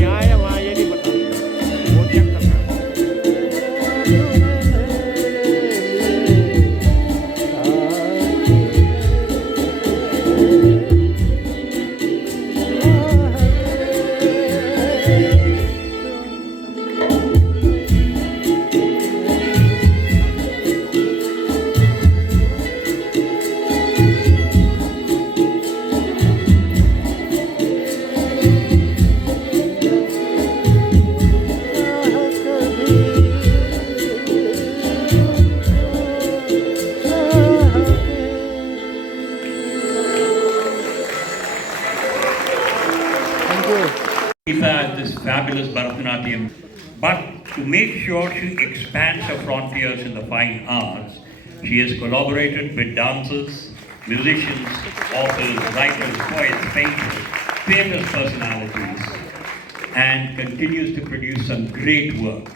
यहाँ है वहाँ ये नहीं पता, वो चेक करना है। Deepa has this fabulous Bharatanatyam, but to make sure she expands her frontiers in the fine arts, she has collaborated with dancers, musicians, authors, writers, poets, painters, famous personalities, and continues to produce some great work.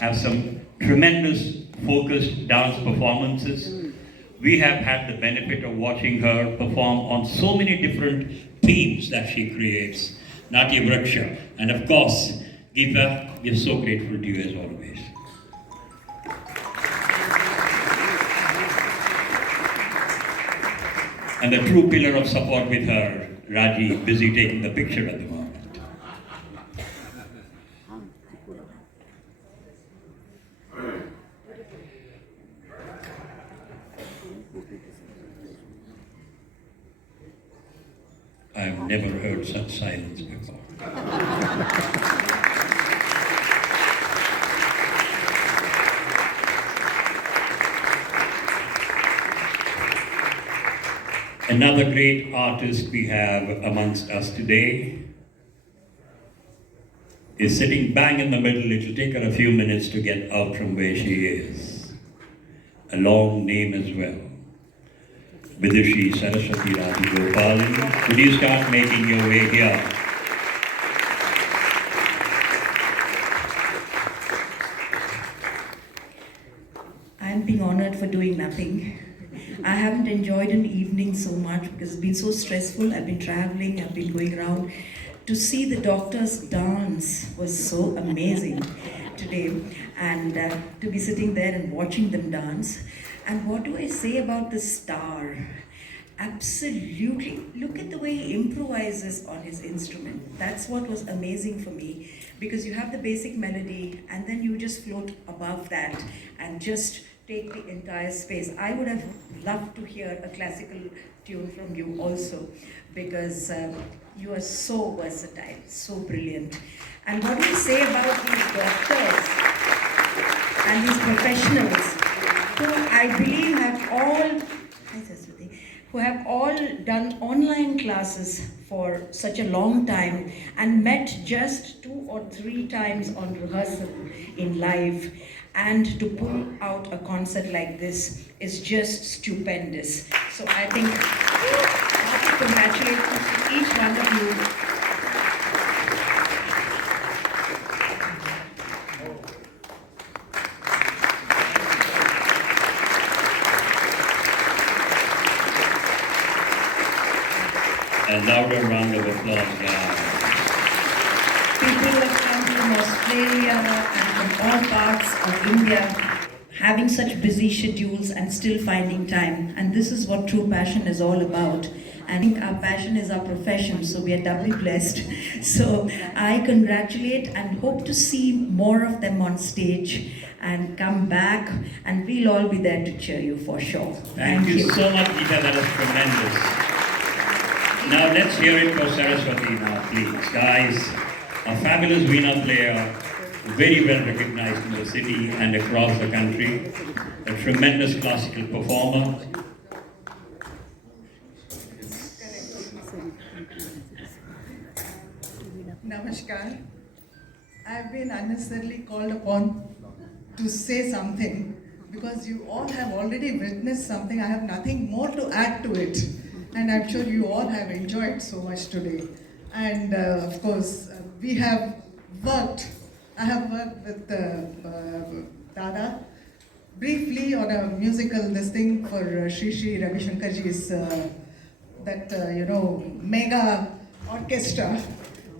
Has some tremendous focused dance performances. We have had the benefit of watching her perform on so many different themes that she creates. Natya Vraksha. And of course, Geeta, we are so grateful to you as always. And the true pillar of support with her, Raji, busy taking the picture at the moment. I've never heard such silence before. Another great artist we have amongst us today is sitting bang in the middle. It'll take her a few minutes to get out from where she is. A long name as well. Vidushi Saraswati Rajagopalan, would you start making your way here? I'm being honored for doing nothing. I haven't enjoyed an evening so much because it's been so stressful. I've been traveling, I've been going around. To see the doctors dance was so amazing today, and to be sitting there and watching them dance. And what do I say about the star? Absolutely. Look at the way he improvises on his instrument. That's what was amazing for me, because you have the basic melody and then you just float above that and just take the entire space. I would have loved to hear a classical tune from you also, because you are so versatile, so brilliant. And what do you say about these doctors and these professionals who I believe have all done online classes for such a long time and met just 2 or 3 times on rehearsal in live, and to pull out a concert like this is just stupendous. So I think I have to congratulate each one of you. A louder round of applause, guys. People have come from Australia and from all parts of India, having such busy schedules and still finding time. And this is what true passion is all about. And I think our passion is our profession, so we are doubly blessed. So I congratulate and hope to see more of them on stage and come back, and we'll all be there to cheer you for sure. Thank you so much, Geeta. That is tremendous. Now let's hear it for Saraswati now, please. Guys, a fabulous Veena player, very well recognized in the city and across the country, a tremendous classical performer. Namaskar. I've been unnecessarily called upon to say something because you all have already witnessed something. I have nothing more to add to it. And I'm sure you all have enjoyed so much today. And of course, we have worked, I have worked with Dada briefly on a musical this thing for Shri Ravi Shankarji's mega orchestra.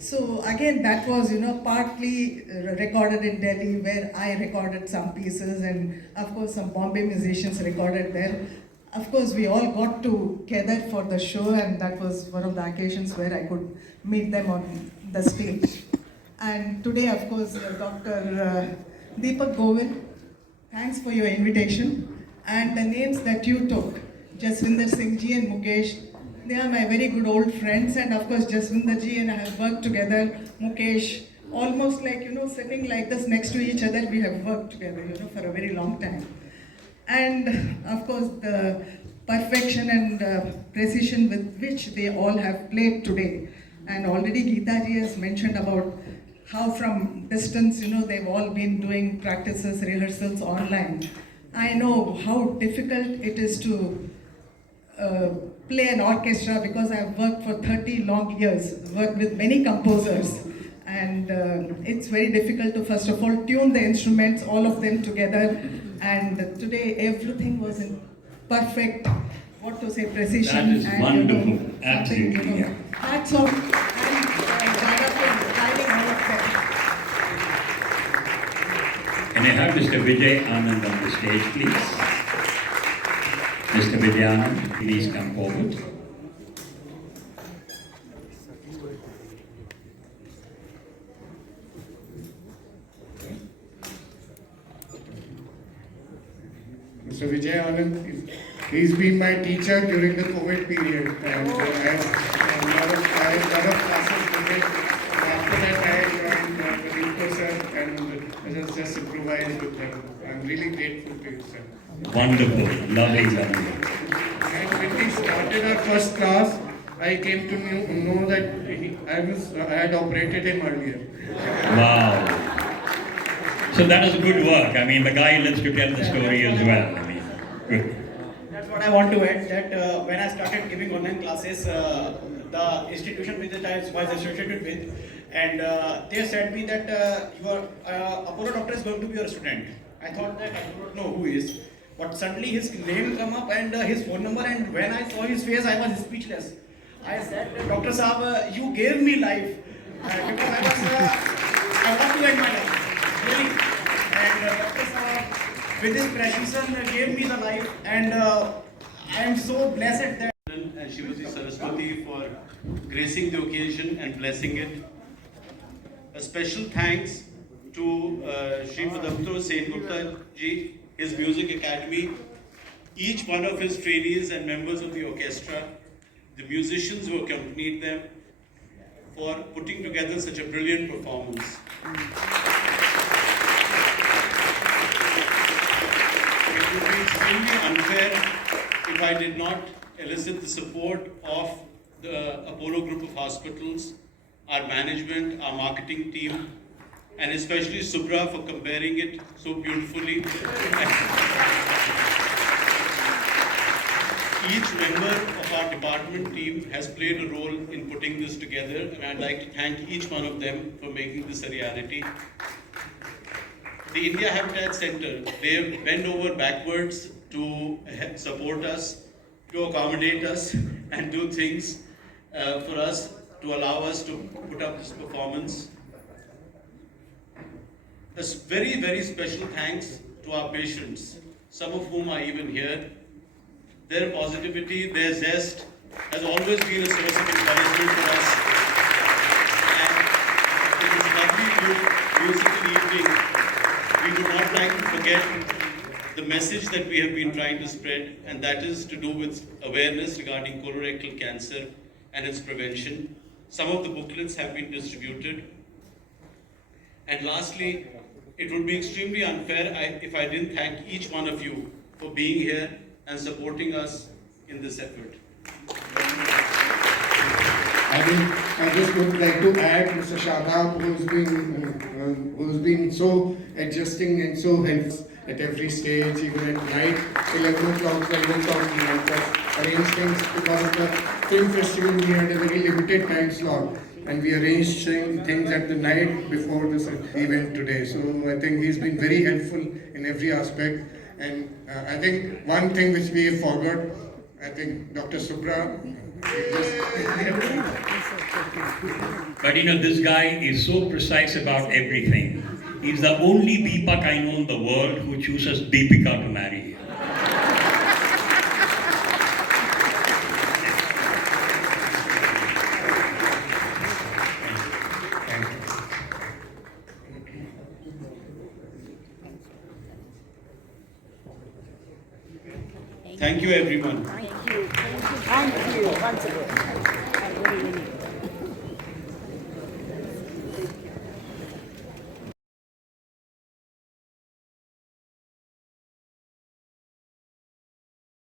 So again, that was, partly recorded in Delhi, where I recorded some pieces, and of course some Bombay musicians recorded there. Of course, we all got together for the show, and that was one of the occasions where I could meet them on the stage. And today, of course, Dr. Deepak Govil, thanks for your invitation. And the names that you took, Jaswinder Singh ji and Mukesh, they are my very good old friends. And of course, Jaswinder ji and I have worked together. Mukesh, almost like, sitting like this next to each other, we have worked together, for a very long time. And of course, the perfection and precision with which they all have played today. And already Geeta ji has mentioned about how from distance, they've all been doing practices, rehearsals online. I know how difficult it is to play an orchestra, because I've worked for 30 long years, worked with many composers. And it's very difficult to first of all tune the instruments, all of them together. And today everything was in perfect, precision. That is and, wonderful. Absolutely, yeah. Hats off. And Dada for guiding all of them. Can I have Mr. Vijay Anand on the stage, please? Mr. Vijay Anand, please come forward. Mr. Vijay Anand, he's been my teacher during the COVID period, and I had a lot of classes with him. After that, I joined the Rico sir, and I just improvised with him. I'm really grateful to you, sir. Wonderful, lovely, lovely. And when we started our first class, I came to know that I had operated him earlier. Wow. So that is good work. I mean, the guy lives to tell the story as well. I mean, good. That's what I want to add, that when I started giving online classes, the institution with which I was associated with, and they said me that your Apollo doctor is going to be your student. I thought that I do not know who is, but suddenly his name come up and his phone number, and when I saw his face, I was speechless. I said, Dr. Saab, you gave me life, because I want to end my life. Really. And Dr. Saab, with his precision, gave me the life, and I am so blessed that. And she was the Saraswati for gracing the occasion and blessing it. A special thanks to Shri Padamto Sen Gupta ji, his music academy, each one of his trainees and members of the orchestra, the musicians who accompanied them, for putting together such a brilliant performance. It would be extremely unfair if I did not elicit the support of the Apollo Group of Hospitals, our management, our marketing team, and especially Subra for comparing it so beautifully. Each member of our department team has played a role in putting this together, and I'd like to thank each one of them for making this a reality. The India Habitat Center, they have bent over backwards to support us, to accommodate us, and do things for us to allow us to put up this performance. A very, very special thanks to our patients, some of whom are even here. Their positivity, their zest has always been a source of encouragement for us. And it is lovely musical evening. We would not like to forget the message that we have been trying to spread, and that is to do with awareness regarding colorectal cancer and its prevention. Some of the booklets have been distributed. And lastly, it would be extremely unfair if I didn't thank each one of you for being here and supporting us in this effort. I just would like to add Mr. Shadab, who's been so adjusting and so helpful at every stage, even at night, 11 o'clock, 12 o'clock, he helped us arrange things. Because of the film festival, we had a very limited time slot, and we arranged things at the night before this event today. So I think he's been very helpful in every aspect. And I think one thing which we forgot, I think Dr. Subra. But this guy is so precise about everything. He's the only Deepak I know in the world who chooses Deepika to marry. Thank you, everyone. Thank you. Thank you once again.